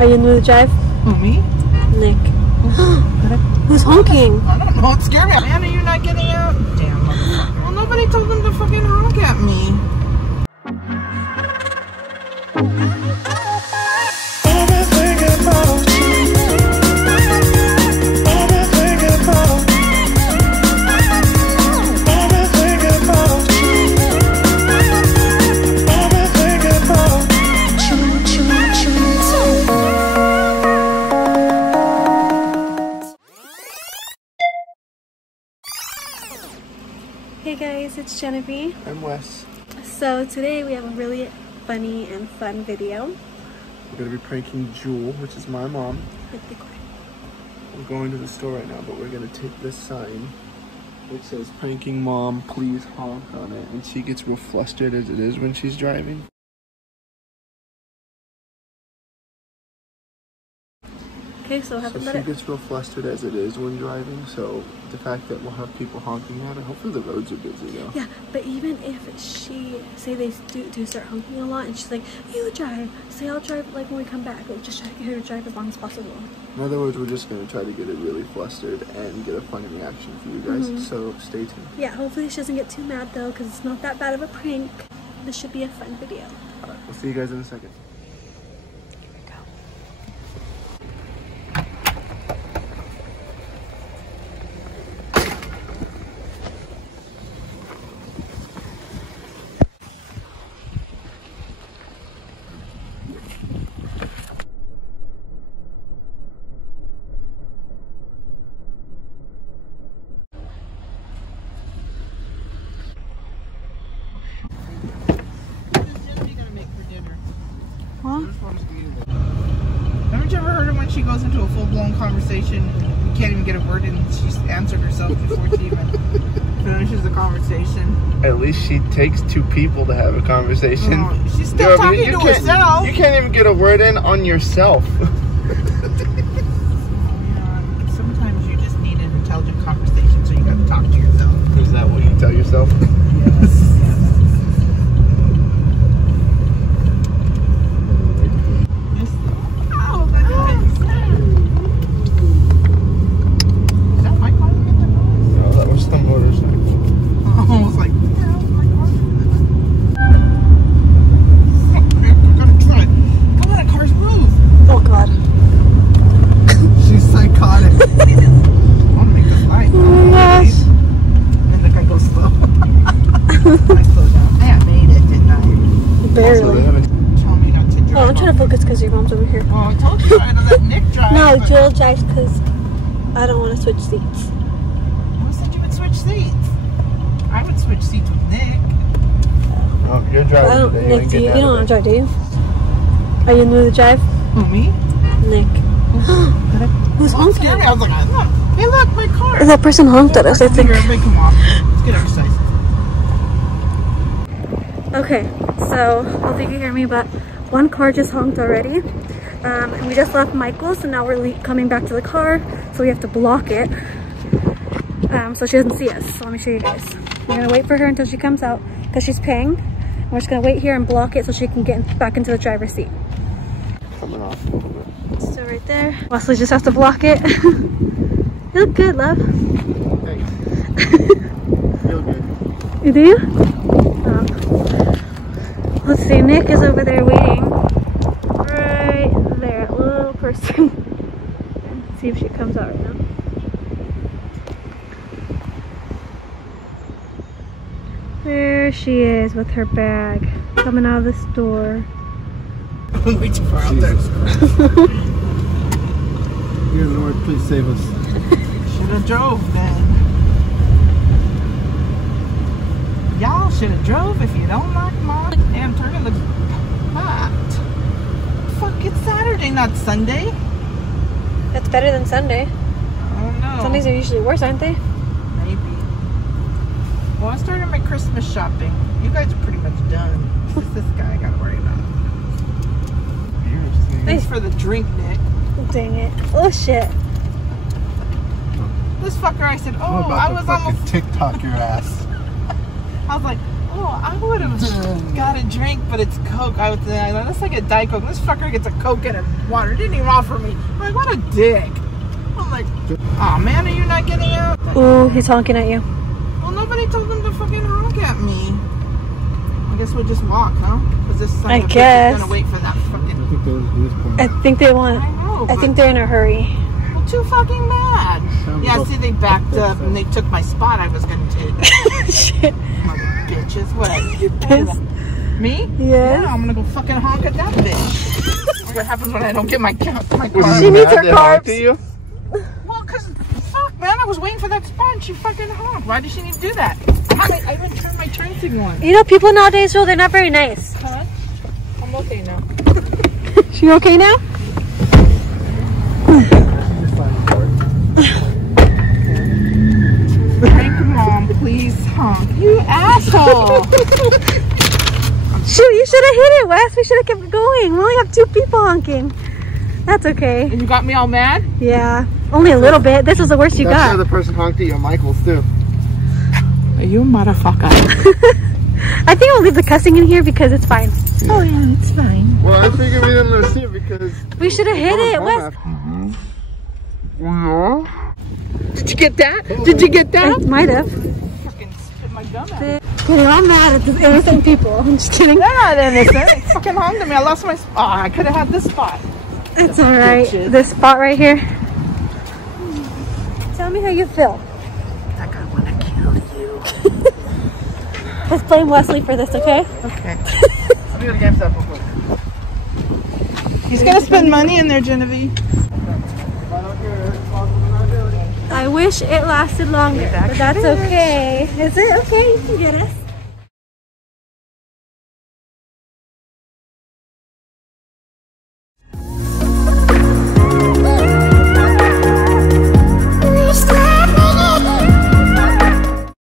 Are you new to drive? Who, me? Nick. Who's honking? I don't know. It scared me. Man, are you not getting out? Damn motherfucker. Well, nobody told them to fucking honk at me. Hey guys, it's Genevieve. I'm Wes. So today we have a really funny and fun video. We're going to be pranking Jewel, which is my mom. We're going to the store right now, but we're going to take this sign which says pranking mom, please honk on it. And she gets real flustered as it is when she's driving. Okay, so she gets real flustered as it is when driving, so the fact that we'll have people honking at her, hopefully the roads are busy though. Yeah, but even if say they do start honking a lot and she's like, you drive, say I'll drive like when we come back, like just try to get her to drive as long as possible. In other words, we're just going to try to get it really flustered and get a funny reaction for you guys, so stay tuned. Yeah, hopefully she doesn't get too mad though, because it's not that bad of a prank. This should be a fun video. Alright, we'll see you guys in a second. Huh? Haven't you ever heard of when she goes into a full-blown conversation, you can't even get a word in, she's answered herself before she even finishes the conversation? At least she takes two people to have a conversation. Oh, she's still talking to herself. You can't even get a word in on yourself. Sometimes you just need an intelligent conversation, so you got to talk to yourself. Is that what you tell yourself? Yes. Because your mom's over here. Well, I told you I let Nick drive. No, Jill drives because I don't want to switch seats. Who said you would switch seats? I would switch seats with Nick. Oh, you're driving today. Nick, you don't want to drive, do you? Are you new to drive? Who, me? Nick. Who's honking? I was like, look, hey look, my car. That person honked at us, I think. Here, come on. Let's get exercise. Okay, so I don't think you hear me, but one car just honked already, and we just left Michael's, so now we're coming back to the car, so we have to block it, so she doesn't see us. So let me show you guys. We're gonna wait for her until she comes out because she's paying, and we're just gonna wait here and block it so she can get back into the driver's seat. Coming off a little bit. So right there, Wesley just has to block it. You look good, love. Thanks. Feel good. You do? Let's see, Nick is over there waiting. Right there, little person. Let's see if she comes out right now. There she is with her bag, coming out of the store. I'm way too far out there. Dear Lord, please save us. Should have drove then. Y'all should have drove if you don't like mine. Damn, turning looks hot. Fuck, it's Saturday, not Sunday. That's better than Sunday. I don't know. Sundays are usually worse, aren't they? Maybe. Well, I started my Christmas shopping. You guys are pretty much done. It's this guy I gotta worry about. Thanks for the drink, Nick. Dang it. Oh, shit. This fucker, I said, I was almost TikTok your ass. I was like, oh, I would have got a drink, but it's Coke. I was like, let's like a Diet Coke. This fucker gets a Coke and a water. Didn't even offer me. I'm like, what a dick. I'm like, oh man, are you not getting out? Ooh, he's honking at you. Well, nobody told them to fucking honk at me. I guess we'll just walk, huh? Because this son of a bitch is gonna wait for that fucking. I think they want. I think they're in a hurry. Well, too fucking mad. Yeah, see, they backed up and they took my spot I was gonna take. Shit. Mother bitches, what? You pissed? Me? Yeah. Yeah, I'm gonna go fucking honk at that bitch. What happens when I don't get my car? She needs her carbs. Well, cause fuck, man, I was waiting for that spot and she fucking honked. Why did she need to do that? I even turned my turn signal on. You know, people nowadays, Joel, they're not very nice. Huh? I'm okay now. She okay now? Prank Mom, please honk. You asshole. Shoot, you should have hit it, Wes. We should have kept going. We only have 2 people honking. That's okay. And you got me all mad? Yeah, only a little bit. This was the worst you got. That's the other person honked at you, Michael's too. You motherfucker. I think I'll leave the cussing in here because it's fine. Oh yeah, it's fine. Well, I figured we didn't let her see it because we should have hit it, Wes. Yeah. Did you get that? Did you get that? I might have. Fucking spit my gum out. They're all mad at the innocent people. I'm just kidding. They're not innocent. They fucking honked at me. I lost my spot. Oh, I could have had this spot. It's alright. This spot right here. Tell me how you feel. Like I want to kill you. Let's blame Wesley for this, okay? Okay. I'll do it again, real quick. He's gonna spend money in there, Genevieve. I wish it lasted longer, but that's okay. Is it okay? You can get us.